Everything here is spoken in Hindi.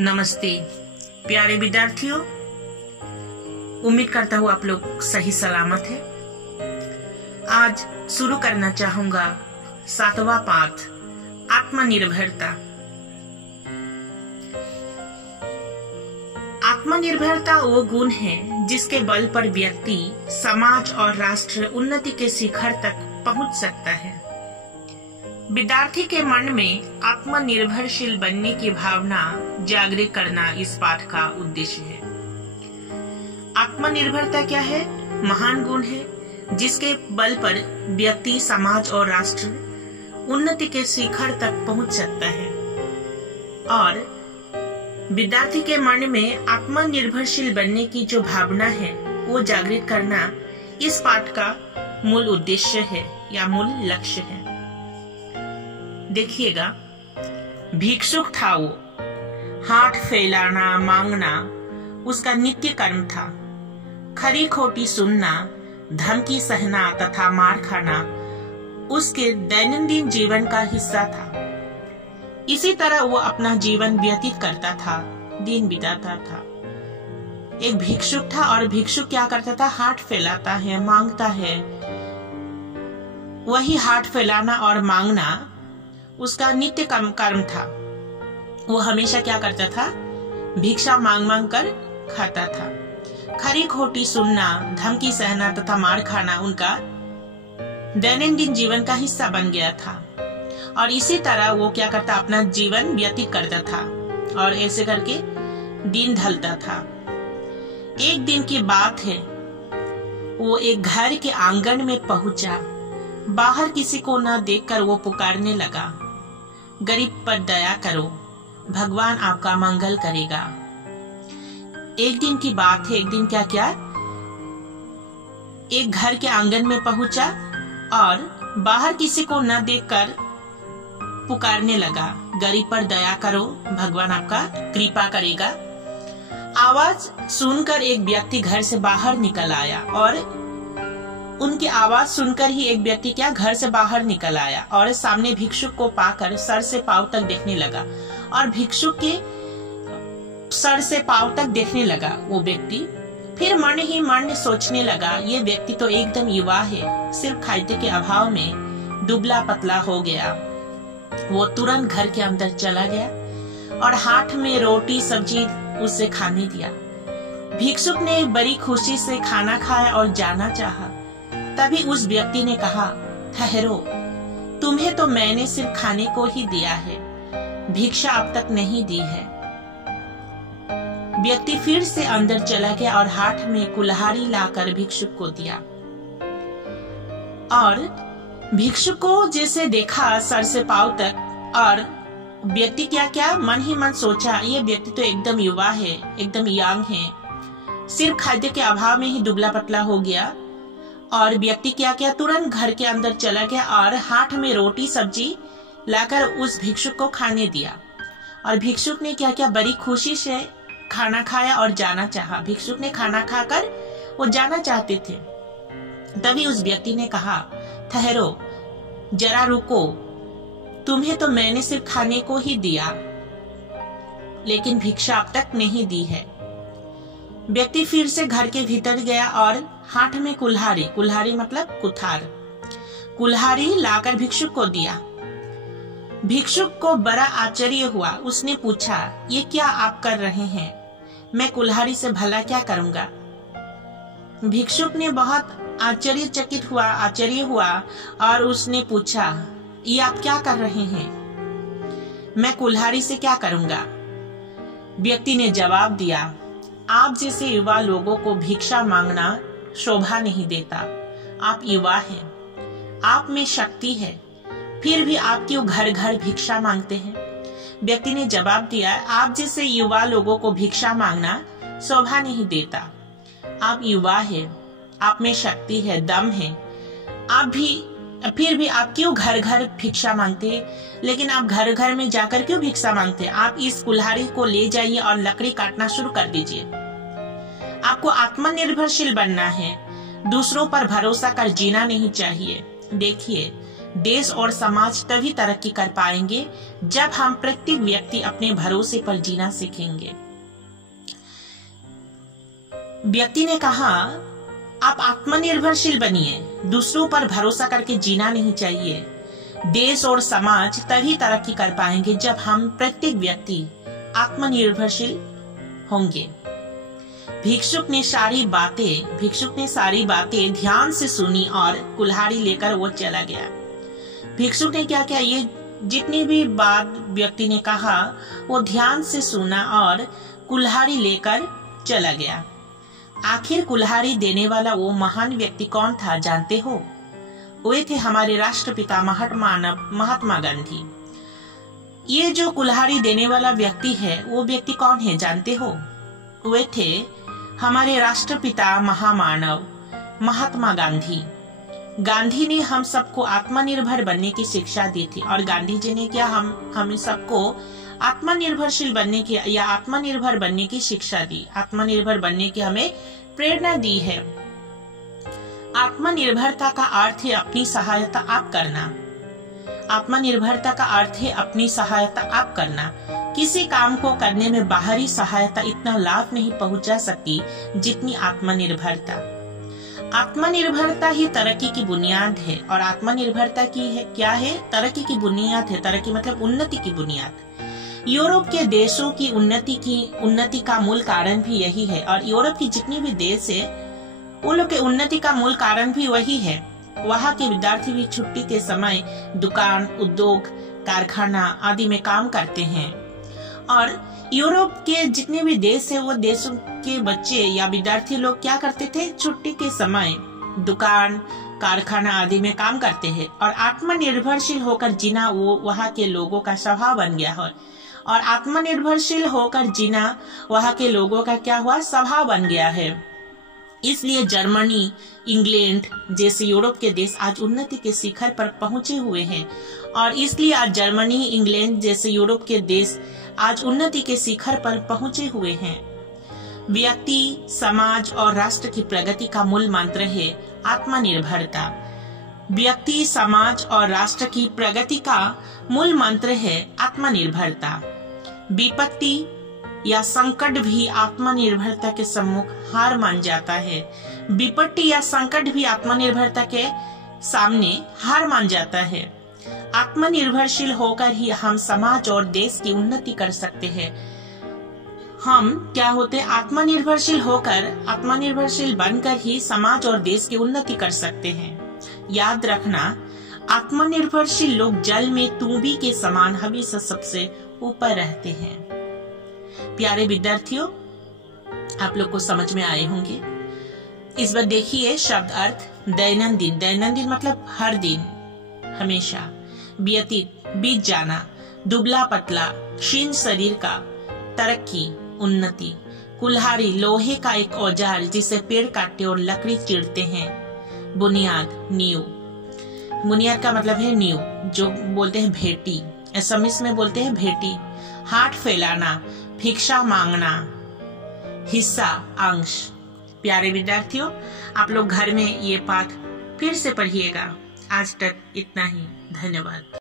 नमस्ते प्यारे विद्यार्थियों, उम्मीद करता हूँ आप लोग सही सलामत है। आज शुरू करना चाहूंगा 7वां पाठ आत्मनिर्भरता। आत्मनिर्भरता वो गुण है जिसके बल पर व्यक्ति, समाज और राष्ट्र उन्नति के शिखर तक पहुंच सकता है। विद्यार्थी के मन में आत्मनिर्भरशील बनने की भावना जागृत करना इस पाठ का उद्देश्य है। आत्मनिर्भरता क्या है? महान गुण है जिसके बल पर व्यक्ति, समाज और राष्ट्र उन्नति के शिखर तक पहुंच सकता है। और विद्यार्थी के मन में आत्मनिर्भरशील बनने की जो भावना है वो जागृत करना इस पाठ का मूल उद्देश्य है या मूल लक्ष्य है। देखिएगा, भिक्षुक था वो। हाथ फैलाना, मांगना उसका नित्य कर्म था। खरी खोटी सुनना, धमकी सहना तथा मार खाना उसके दैनंदिन जीवन का हिस्सा था। इसी तरह वो अपना जीवन व्यतीत करता था, दिन बिताता था। एक भिक्षुक था और भिक्षुक क्या करता था? हाथ फैलाता है, मांगता है। वही हाथ फैलाना और मांगना उसका नित्य कर्म था। वो हमेशा क्या करता था? भिक्षा मांग मांग कर खाता था। खरी खोटी सुनना, धमकी सहना तथा मार खाना उनका दैनंदिन जीवन का हिस्सा बन गया था। और इसी तरह वो क्या करता? अपना जीवन व्यतीत करता था और ऐसे करके दिन ढलता था। एक दिन की बात है, वो एक घर के आंगन में पहुंचा। बाहर किसी को न देखकर वो पुकारने लगा, गरीब पर दया करो, भगवान आपका मंगल करेगा। एक दिन की बात है, एक दिन क्या क्या एक घर के आंगन में पहुंचा और बाहर किसी को न देखकर पुकारने लगा, गरीब पर दया करो, भगवान आपका कृपा करेगा। आवाज सुनकर एक व्यक्ति घर से बाहर निकल आया और उनकी आवाज सुनकर ही एक व्यक्ति क्या घर से बाहर निकल आया और सामने भिक्षुक को पाकर सर से पांव तक देखने लगा। और भिक्षुक के सर से पांव तक देखने लगा वो व्यक्ति। फिर मन ही मन सोचने लगा, ये व्यक्ति तो एकदम युवा है, सिर्फ खाद्य के अभाव में दुबला पतला हो गया। वो तुरंत घर के अंदर चला गया और हाथ में रोटी सब्जी उसे खाने दिया। भिक्षुक ने बड़ी खुशी से खाना खाया और जाना चाहा। तभी उस व्यक्ति ने कहा, ठहरो, तुम्हें तो मैंने सिर्फ खाने को ही दिया है, भिक्षा अब तक नहीं दी है। व्यक्ति फिर से अंदर चला गया और हाथ में कुल्हाड़ी लाकर भिक्षुक को दिया। और भिक्षुक को जैसे देखा सर से पांव तक, और व्यक्ति क्या क्या मन ही मन सोचा, ये व्यक्ति तो एकदम युवा है, एकदम यंग है, सिर्फ खाद्य के अभाव में ही दुबला पतला हो गया। और व्यक्ति क्या क्या तुरंत घर के अंदर चला गया और हाथ में रोटी सब्जी लाकर उस भिक्षुक को खाने दिया। और भिक्षुक ने क्या क्या बड़ी खुशी से खाना खाया और जाना चाहा। भिक्षुक ने खाना खाकर वो जाना चाहते थे। तभी उस व्यक्ति ने कहा, ठहरो, जरा रुको, तुम्हें तो मैंने सिर्फ खाने को ही दिया, लेकिन भिक्षा अब तक नहीं दी है। व्यक्ति फिर से घर के भीतर गया और हाथ में कुल्हाड़ी मतलब कुठार, कुल्हाड़ी लाकर भिक्षुक को दिया। भिक्षुक को बड़ा आश्चर्य हुआ। उसने पूछा, ये क्या आप कर रहे हैं? मैं कुल्हाड़ी से भला क्या करूंगा? भिक्षुक ने बहुत आश्चर्य हुआ और उसने पूछा, ये आप क्या कर रहे हैं? मैं कुल्हाड़ी से क्या करूंगा? व्यक्ति ने जवाब दिया, आप जैसे युवा लोगों को भिक्षा मांगना शोभा नहीं देता। आप युवा हैं, आप में शक्ति है, फिर भी आप क्यों घर घर भिक्षा मांगते हैं? व्यक्ति ने जवाब दिया, आप जैसे युवा लोगों को भिक्षा मांगना शोभा नहीं देता। आप युवा है, आप में शक्ति है, दम है, फिर भी आप क्यों घर घर भिक्षा मांगते हैं? लेकिन आप घर घर में जाकर क्यों भिक्षा मांगते हैं? आप इस कुल्हाड़ी को ले जाइए और लकड़ी काटना शुरू कर दीजिए। आपको आत्मनिर्भरशील बनना है, दूसरों पर भरोसा कर जीना नहीं चाहिए। देखिए, देश और समाज तभी तरक्की कर पाएंगे जब हम प्रत्येक व्यक्ति अपने भरोसे पर जीना सीखेंगे। व्यक्ति ने कहा, आप आत्मनिर्भरशील बनिए, दूसरों पर भरोसा करके जीना नहीं चाहिए। देश और समाज तभी तरक्की कर पाएंगे जब हम प्रत्येक व्यक्ति आत्मनिर्भरशील होंगे। भिक्षुक ने सारी बातें ध्यान से सुनी और कुल्हाड़ी लेकर वो चला गया। भिक्षुक ने क्या किया, ये जितनी भी बात व्यक्ति ने कहा वो ध्यान से सुना और कुल्हाड़ी लेकर चला गया। आखिर कुल्हाड़ी देने वाला वो महान व्यक्ति कौन था जानते हो? वे थे हमारे राष्ट्रपिता महात्मा गांधी। ये जो कुल्हाड़ी देने वाला व्यक्ति है वो व्यक्ति कौन है जानते हो? वे थे हमारे राष्ट्रपिता महामानव महात्मा गांधी। गांधी ने हम सबको आत्मनिर्भर बनने की शिक्षा दी थी और गांधी जी ने क्या हम सबको आत्मनिर्भरशील बनने की या आत्मनिर्भर बनने की शिक्षा दी, आत्मनिर्भर बनने की हमें प्रेरणा दी है। आत्मनिर्भरता का अर्थ है अपनी सहायता आप करना। आत्मनिर्भरता का अर्थ है अपनी सहायता आप करना। किसी काम को करने में बाहरी सहायता इतना लाभ नहीं पहुंचा सकती जितनी आत्मनिर्भरता। आत्मनिर्भरता ही तरक्की की बुनियाद है। और आत्मनिर्भरता की है क्या है? तरक्की की बुनियाद है। तरक्की मतलब उन्नति की बुनियाद। यूरोप के देशों की उन्नति का मूल कारण भी यही है। और यूरोप की जितनी भी देश है उन लोग के उन्नति का मूल कारण भी वही है। वहाँ के विद्यार्थी भी छुट्टी के समय दुकान, उद्योग, कारखाना आदि में काम करते हैं। और यूरोप के जितने भी देश है वो देशों के बच्चे या विद्यार्थी लोग क्या करते थे? छुट्टी के समय दुकान, कारखाना आदि में काम करते हैं। और आत्मनिर्भरशील होकर जीना वो वहाँ के लोगों का स्वभाव बन गया है। और आत्मनिर्भरशील होकर जीना वहाँ के लोगों का क्या हुआ? स्वभाव बन गया है। इसलिए जर्मनी, इंग्लैंड जैसे यूरोप के देश आज उन्नति के शिखर पर पहुंचे हुए हैं। और इसलिए आज जर्मनी, इंग्लैंड जैसे यूरोप के देश आज उन्नति के शिखर पर पहुंचे हुए हैं। व्यक्ति, समाज और राष्ट्र की प्रगति का मूल मंत्र है आत्मनिर्भरता। व्यक्ति, समाज और राष्ट्र की प्रगति का मूल मंत्र है आत्मनिर्भरता। विपत्ति या संकट भी आत्मनिर्भरता के सम्मुख हार मान जाता है। विपत्ति या संकट भी आत्मनिर्भरता के सामने हार मान जाता है। आत्मनिर्भरशील होकर ही हम समाज और देश की उन्नति कर सकते हैं। हम क्या होते हैं? आत्मनिर्भरशील बनकर ही समाज और देश की उन्नति कर सकते हैं। याद रखना, आत्मनिर्भरशील लोग जल में तूबी के समान हमेशा सबसे ऊपर रहते हैं। प्यारे विद्यार्थियों, आप लोग को समझ में आए होंगे। इस बार देखिए शब्द अर्थ। दैनंदिन, दैनंदिन मतलब हर दिन, हमेशा। व्यतीत, बीत जाना। दुबला पतला, क्षीण शरीर का। तरक्की, उन्नति। कुल्हाड़ी, लोहे का एक औजार जिसे पेड़ काटते और लकड़ी चीरते हैं। बुनियाद, नींव। बुनियाद का मतलब है नींव, जो बोलते हैं भेटी, असमीज में बोलते हैं भेटी। हाथ फैलाना, भिक्षा मांगना। हिस्सा, अंश। प्यारे विद्यार्थियों, आप लोग घर में ये पाठ फिर से पढ़िएगा। आज तक इतना ही। धन्यवाद।